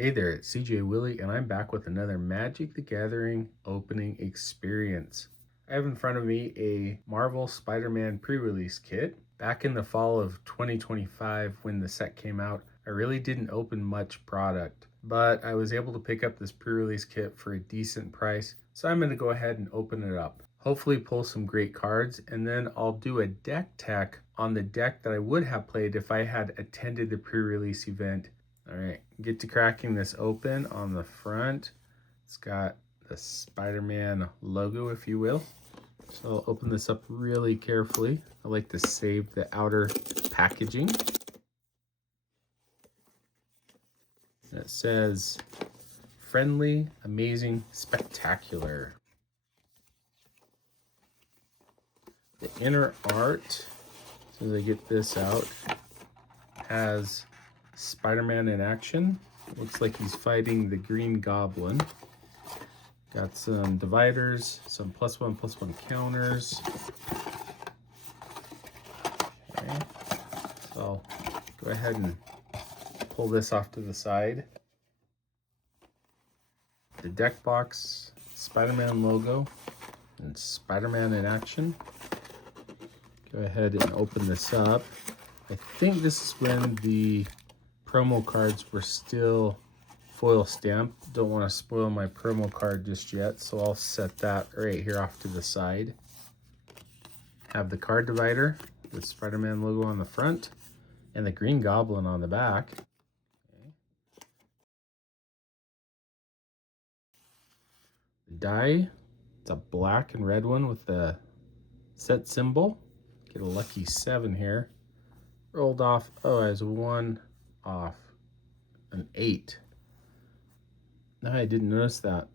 Hey there, it's CJ Willie, and I'm back with another Magic the Gathering opening experience. I have in front of me a Marvel Spider-Man pre-release kit. Back in the fall of 2025 when the set came out, I really didn't open much product, but I was able to pick up this pre-release kit for a decent price, so I'm going to go ahead and open it up. Hopefully pull some great cards, and then I'll do a deck tech on the deck that I would have played if I had attended the pre-release event. All right, get to cracking this open. On the front, it's got the Spider-Man logo, if you will. So I'll open this up really carefully. I like to save the outer packaging. And it says, friendly, amazing, spectacular. The inner art, as soon as I get this out, has Spider-Man in action. Looks like he's fighting the Green Goblin. Got some dividers, some +1/+1 counters. Okay. So I'll go ahead and pull this off to the side. The deck box, Spider-Man logo, and Spider-Man in action. Go ahead and open this up. I think this is when the promo cards were still foil stamped. Don't want to spoil my promo card just yet, so I'll set that right here off to the side. Have the card divider with Spider-Man logo on the front and the Green Goblin on the back. Okay. The die, it's a black and red one with the set symbol. Get a lucky 7 here. Rolled off, oh, as 1 off, an 8. No, I didn't notice that.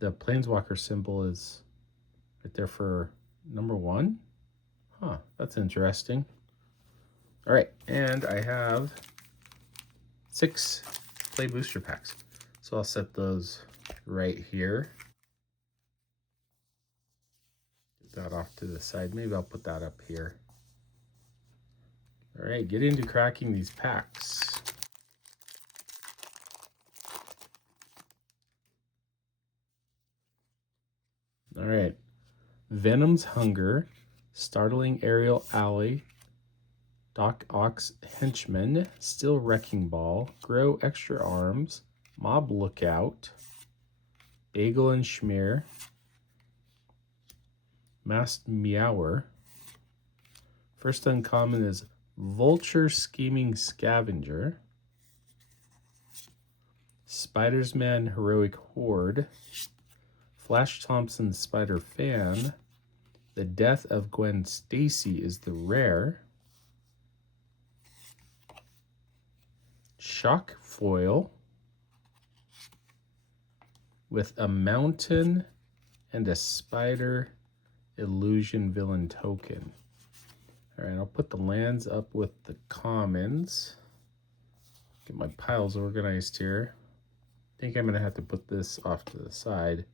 The Planeswalker symbol is right there for number 1. Huh, that's interesting. All right, and I have 6 play booster packs. So I'll set those right here. Get that off to the side. Maybe I'll put that up here. All right, get into cracking these packs. All right, Venom's Hunger, Startling Aerial Alley, Doc Ock's Henchman, Steel Wrecking Ball, Grow Extra Arms, Mob Lookout, Bagel and Schmear, Masked Meower. First uncommon is Vulture Scheming Scavenger, Spider-Man Heroic Horde, Flash Thompson Spider Fan, The Death of Gwen Stacy is the rare, Shock Foil with a mountain and a spider illusion villain token. All right, I'll put the lands up with the commons. Get my piles organized here. I think I'm gonna have to put this off to the side.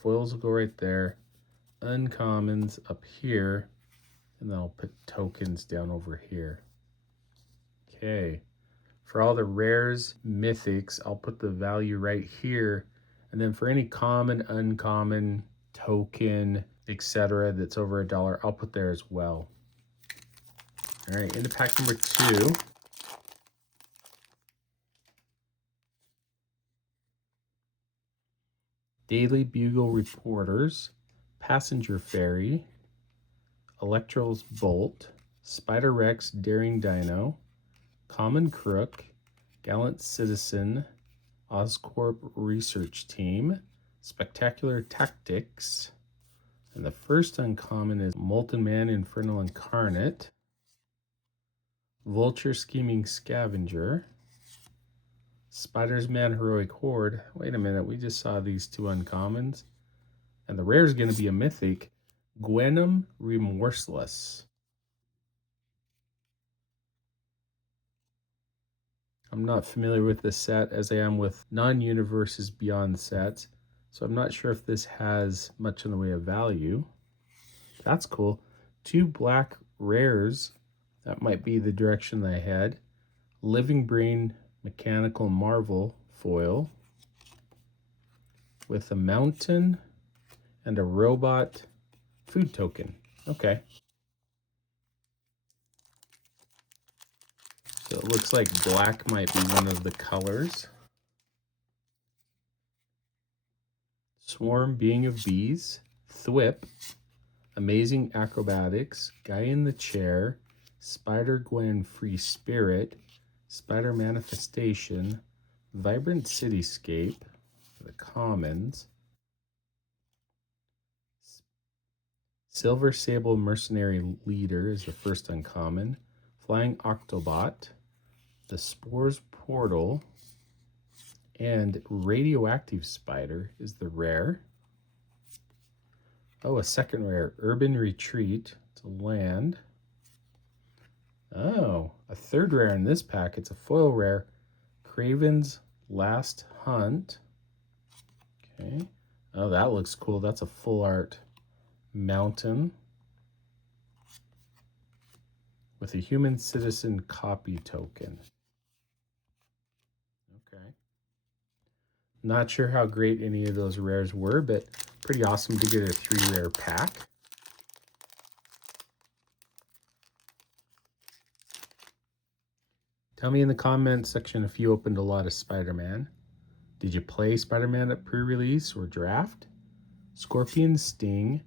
Foils will go right there. Uncommons up here. And then I'll put tokens down over here. Okay. For all the rares, mythics, I'll put the value right here. And then for any common, uncommon, token, etc. that's over $1, I'll put there as well. All right, into pack number 2. Daily Bugle Reporters, Passenger Ferry, Electro's Bolt, Spider Rex Daring Dino, Common Crook, Gallant Citizen, Oscorp Research Team, Spectacular Tactics, and the first uncommon is Molten Man Infernal Incarnate, Vulture Scheming Scavenger, Spider-Man Heroic Horde. Wait a minute, we just saw these 2 uncommons. And the rare is going to be a mythic, Gwenom Remorseless. I'm not familiar with this set as I am with non-Universes Beyond sets, so I'm not sure if this has much in the way of value. That's cool. 2 black rares. That might be the direction that I had. Living Brain Mechanical Marvel foil with a mountain and a robot food token. Okay. So it looks like black might be one of the colors. Swarm, Being of Bees, Thwip, Amazing Acrobatics, Guy in the Chair, Spider-Gwen Free Spirit, Spider Manifestation, Vibrant Cityscape, the commons, Silver Sable Mercenary Leader is the first uncommon, Flying Octobot, the Spores Portal, and Radioactive Spider is the rare. Oh, a second rare, Urban Retreat. It's a land. Oh, a third rare in this pack. It's a foil rare, Craven's Last Hunt. Okay. Oh, that looks cool. That's a full art mountain with a human citizen copy token. Okay. Not sure how great any of those rares were, but pretty awesome to get a 3 rare pack. Tell me in the comments section if you opened a lot of Spider-Man. Did you play Spider-Man at pre-release or draft? Scorpion Sting,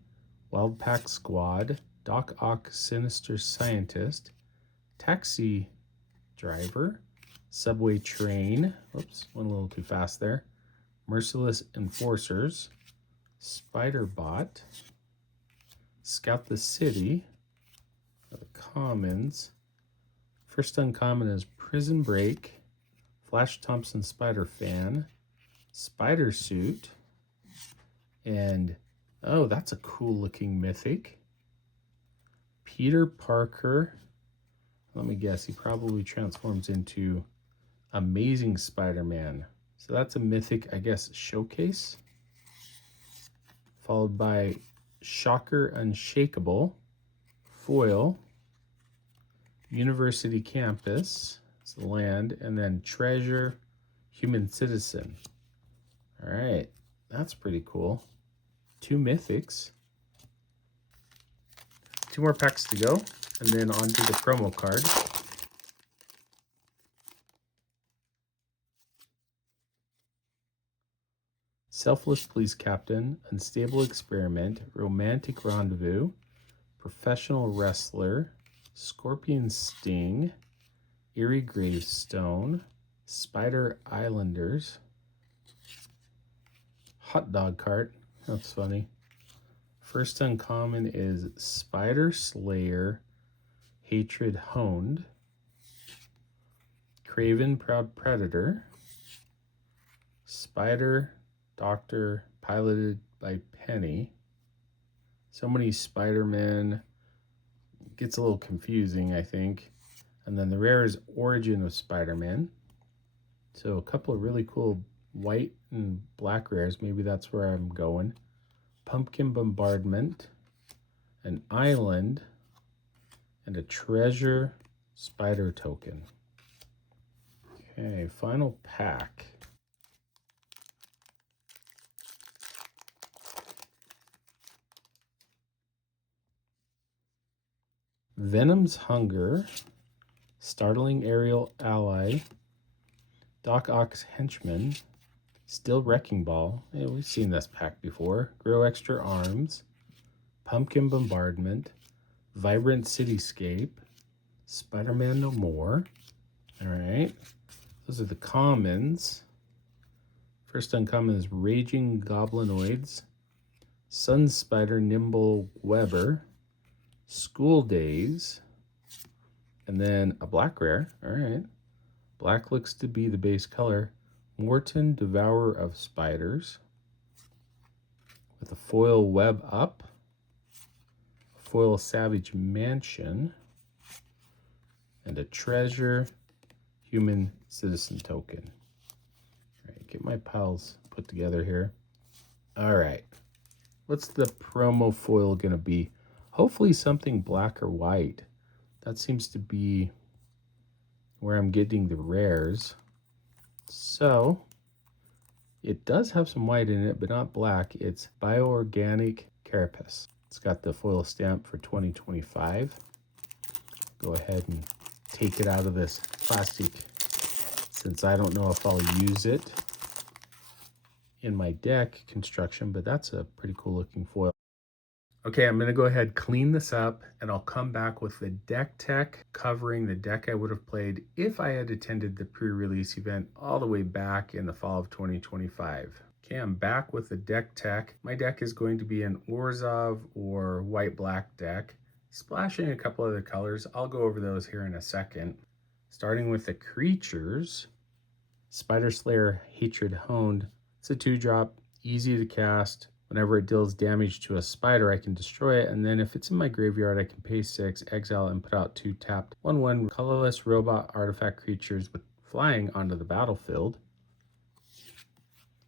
Wild Pack Squad, Doc Ock Sinister Scientist, Taxi Driver, Subway Train, oops, went a little too fast there, Merciless Enforcers, Spider-Bot, Scout the City, the commons. First uncommon is Prison Break, Flash Thompson Spider-Fan, Spider Suit, and oh, that's a cool looking mythic. Peter Parker. Let me guess, he probably transforms into Amazing Spider-Man. So that's a mythic, I guess, showcase. Followed by Shocker Unshakable, foil, University Campus, it's the land, and then Treasure, Human Citizen. All right, that's pretty cool. 2 mythics. 2 more packs to go, and then on to the promo card. Selfless Police Captain, Unstable Experiment, Romantic Rendezvous, Professional Wrestler, Scorpion Sting, Eerie Gravestone, Spider Islanders, Hot Dog Cart, that's funny. First uncommon is Spider Slayer, Hatred Honed, Craven Proud Predator, Spider Doctor piloted by Penny. So many Spider-Man, gets a little confusing, I think. And then the rare is Origin of Spider-Man. So a couple of really cool white and black rares. Maybe that's where I'm going. Pumpkin Bombardment, an Island, and a Treasure Spider token. Okay, final pack. Venom's Hunger, Startling Aerial Ally, Doc Ock's Henchman, Still Wrecking Ball, yeah, we've seen this pack before, Grow Extra Arms, Pumpkin Bombardment, Vibrant Cityscape, Spider-Man No More. All right, those are the commons. First uncommon is Raging Goblinoids, Sun Spider Nimble Weber, School Days, and then a black rare. All right, black looks to be the base color. Morton, Devourer of Spiders, with a foil Web Up, foil Savage Mansion, and a Treasure Human Citizen token. All right, get my piles put together here. All right, what's the promo foil gonna be? Hopefully something black or white. That seems to be where I'm getting the rares. So it does have some white in it, but not black. It's bioorganic carapace. It's got the foil stamp for 2025. Go ahead and take it out of this plastic since I don't know if I'll use it in my deck construction, but that's a pretty cool looking foil. Okay, I'm gonna go ahead, clean this up, and I'll come back with the deck tech covering the deck I would have played if I had attended the pre-release event all the way back in the fall of 2025. Okay, I'm back with the deck tech. My deck is going to be an Orzhov or white-black deck, splashing a couple other colors. I'll go over those here in a second. Starting with the creatures, Spider Slayer Hatred Honed. It's a 2-drop, easy to cast. Whenever it deals damage to a spider, I can destroy it, and then if it's in my graveyard, I can pay 6, exile, and put out 2 tapped 1/1 colorless robot artifact creatures with flying onto the battlefield.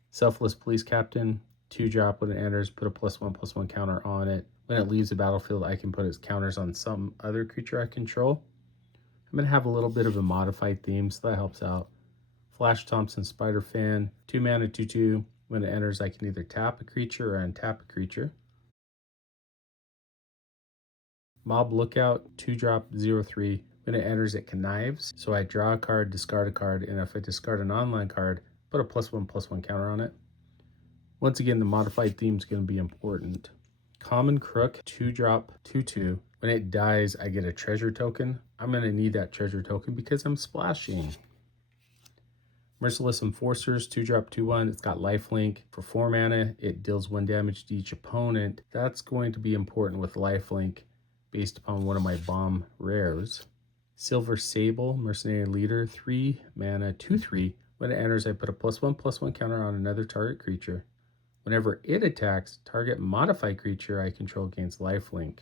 Selfless Police Captain, 2-drop. When it enters, put a +1/+1 counter on it. When it leaves the battlefield, I can put its counters on some other creature I control. I'm going to have a little bit of a modified theme, so that helps out. Flash Thompson Spider Fan, 2 mana, 2/2. When it enters, I can either tap a creature or untap a creature. Mob Lookout, 2-drop, 0/3. When it enters, it connives. So I draw a card, discard a card, and if I discard an online card, put a +1/+1 counter on it. Once again, the modified theme is going to be important. Common Crook, 2-drop, 2/2. When it dies, I get a treasure token. I'm going to need that treasure token because I'm splashing. Merciless Enforcers, 2-drop, 2/1. It's got lifelink. For 4 mana, it deals 1 damage to each opponent. That's going to be important with lifelink based upon one of my bomb rares. Silver Sable, Mercenary Leader, 3 mana, 2/3. When it enters, I put a +1/+1 counter on another target creature. Whenever it attacks, target modified creature I control gains lifelink.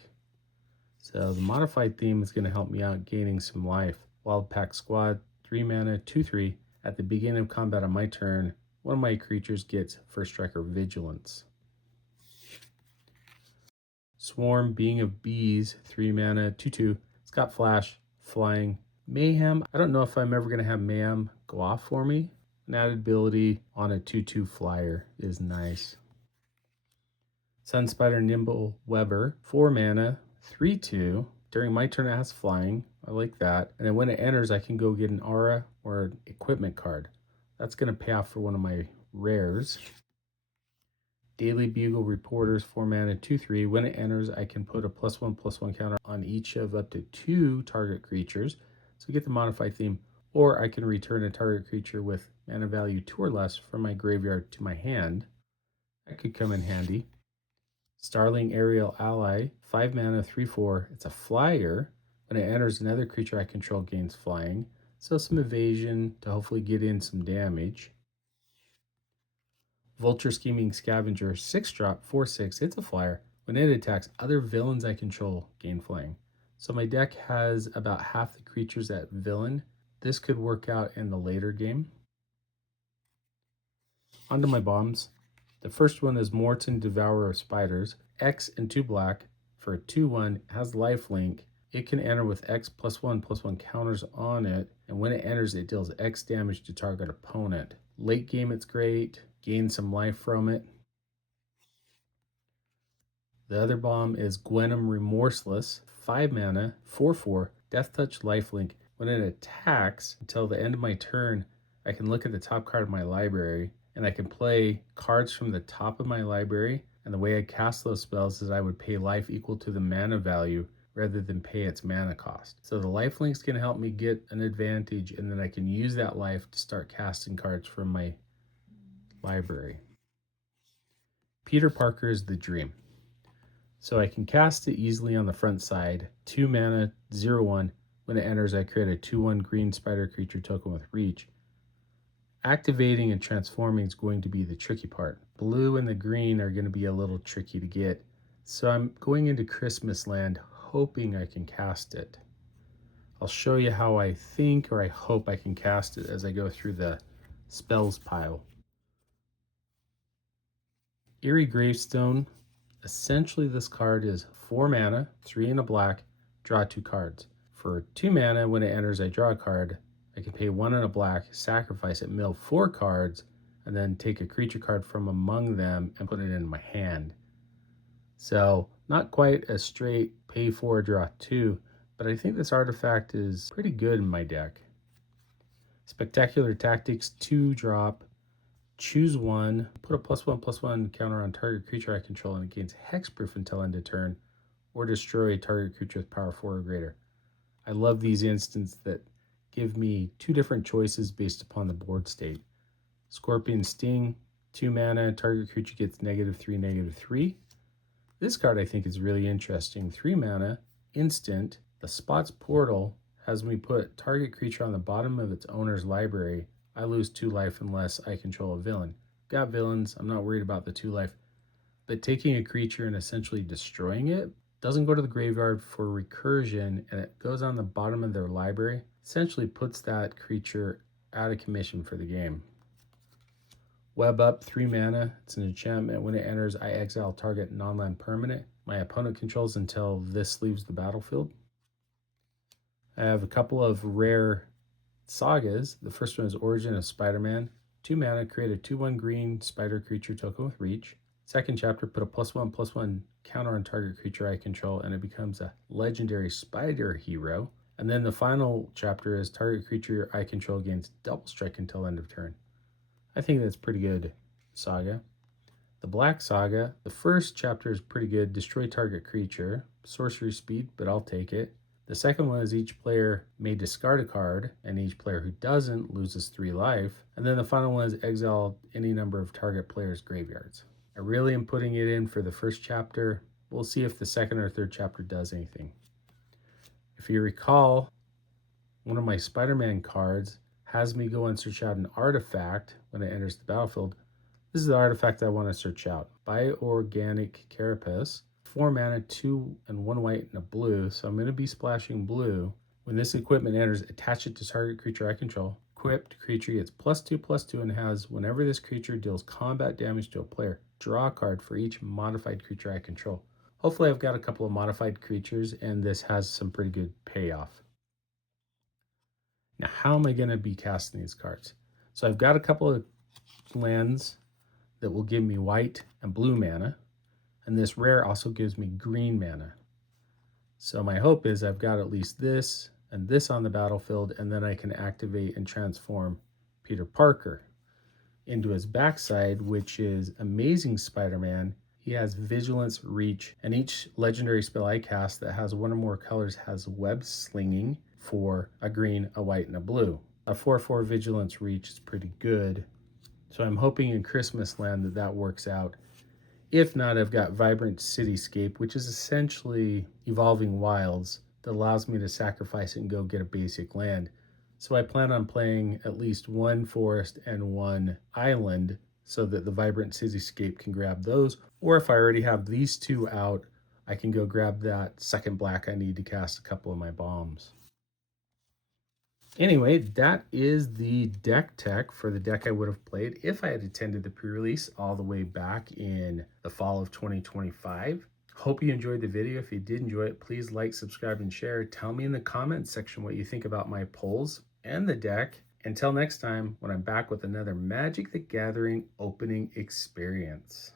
So the modified theme is going to help me out gaining some life. Wild Pack Squad, 3 mana, 2/3. At the beginning of combat on my turn, one of my creatures gets First Striker Vigilance. Swarm, Being of Bees, 3 mana, 2/2. It's got flash, flying. Mayhem, I don't know if I'm ever going to have Mayhem go off for me. An added ability on a 2/2 flyer is nice. Sunspider Nimble Weber, 4 mana, 3/2. During my turn, it has flying. I like that. And then when it enters, I can go get an aura or an equipment card. That's going to pay off for one of my rares. Daily Bugle Reporters, 4 mana, 2/3. When it enters, I can put a +1/+1 counter on each of up to 2 target creatures. So get the modified theme. Or I can return a target creature with mana value 2 or less from my graveyard to my hand. That could come in handy. Starling Aerial Ally, 5 mana, 3/4. It's a flyer. When it enters, another creature I control gains flying. So some evasion to hopefully get in some damage. Vulture Scheming Scavenger, 6-drop, 4/6. It's a flyer. When it attacks, other villains I control gain flying. So my deck has about half the creatures at villain. This could work out in the later game. Onto my bombs. The first one is Morton, Devourer of Spiders. X and 2 black for a 2/1, has lifelink. It can enter with X +1/+1 counters on it, and when it enters, it deals X damage to target opponent. Late game, it's great. Gain some life from it. The other bomb is Gwenum Remorseless, 5 mana, 4/4, Death Touch lifelink. When it attacks, until the end of my turn, I can look at the top card of my library, and I can play cards from the top of my library. And the way I cast those spells is I would pay life equal to the mana value rather than pay its mana cost. So the lifelink's going to help me get an advantage, and then I can use that life to start casting cards from my library. Peter Parker is the Dream. So I can cast it easily on the front side. 2 mana, 0/1. When it enters, I create a 2/1 green spider creature token with reach. Activating and transforming is going to be the tricky part. Blue and the green are going to be a little tricky to get. So I'm going into Christmas Land hoping I can cast it. I'll show you how I think or I hope I can cast it as I go through the spells pile. Eerie Gravestone. Essentially this card is 4 mana, 3 and a black, draw 2 cards. For 2 mana, when it enters, I draw a card. I can pay 1 and a black, sacrifice it, mill 4 cards, and then take a creature card from among them and put it in my hand. So not quite a straight pay 4, draw 2, but I think this artifact is pretty good in my deck. Spectacular Tactics, 2 drop, choose 1, put a +1/+1 counter on target creature I control, and it gains hexproof until end of turn, or destroy target creature with power 4 or greater. I love these instants that give me 2 different choices based upon the board state. Scorpion Sting, 2 mana, target creature gets -3/-3. This card I think is really interesting. 3 mana, instant, the Spots Portal has me put target creature on the bottom of its owner's library. I lose 2 life unless I control a villain. Got villains, I'm not worried about the 2 life, but taking a creature and essentially destroying it doesn't go to the graveyard for recursion, and it goes on the bottom of their library, essentially puts that creature out of commission for the game. Web Up, 3 mana, it's an enchantment. When it enters, I exile target non-land permanent my opponent controls until this leaves the battlefield. I have a couple of rare sagas. The first one is Origin of Spider-Man. 2 mana, create a 2/1 green spider creature token with reach. Second chapter, put a +1/+1 counter on target creature I control, and it becomes a legendary spider hero. And then the final chapter is target creature I control gains double strike until end of turn. I think that's pretty good saga. The Black Saga, the first chapter is pretty good. Destroy target creature, sorcery speed, but I'll take it. The second one is each player may discard a card, and each player who doesn't loses 3 life. And then the final one is exile any number of target players' graveyards. I really am putting it in for the first chapter. We'll see if the second or third chapter does anything. If you recall, one of my Spider-Man cards has me go and search out an artifact when it enters the battlefield. This is the artifact I want to search out. Bioorganic Carapace, 4 mana, 2 and 1 white and a blue, so I'm going to be splashing blue. When this equipment enters, attach it to target creature I control. Equipped creature gets +2/+2 and has, whenever this creature deals combat damage to a player, draw a card for each modified creature I control. Hopefully I've got a couple of modified creatures and this has some pretty good payoff. Now, how am I going to be casting these cards? So I've got a couple of lands that will give me white and blue mana, and this rare also gives me green mana. So my hope is I've got at least this and this on the battlefield, and then I can activate and transform Peter Parker into his backside, which is Amazing Spider-Man. He has Vigilance, Reach, and each legendary spell I cast that has 1 or more colors has web slinging for a green, a white, and a blue. A 4/4 Vigilance Reach is pretty good. So I'm hoping in Christmas Land that works out. If not, I've got Vibrant Cityscape, which is essentially Evolving Wilds that allows me to sacrifice it and go get a basic land. So I plan on playing at least 1 forest and 1 island so that the Vibrant Cityscape can grab those. Or if I already have these 2 out, I can go grab that second black I need to cast a couple of my bombs. Anyway, that is the deck tech for the deck I would have played if I had attended the pre-release all the way back in the fall of 2025. Hope you enjoyed the video. If you did enjoy it, please like, subscribe, and share. Tell me in the comments section what you think about my polls and the deck. Until next time, when I'm back with another Magic the Gathering opening experience.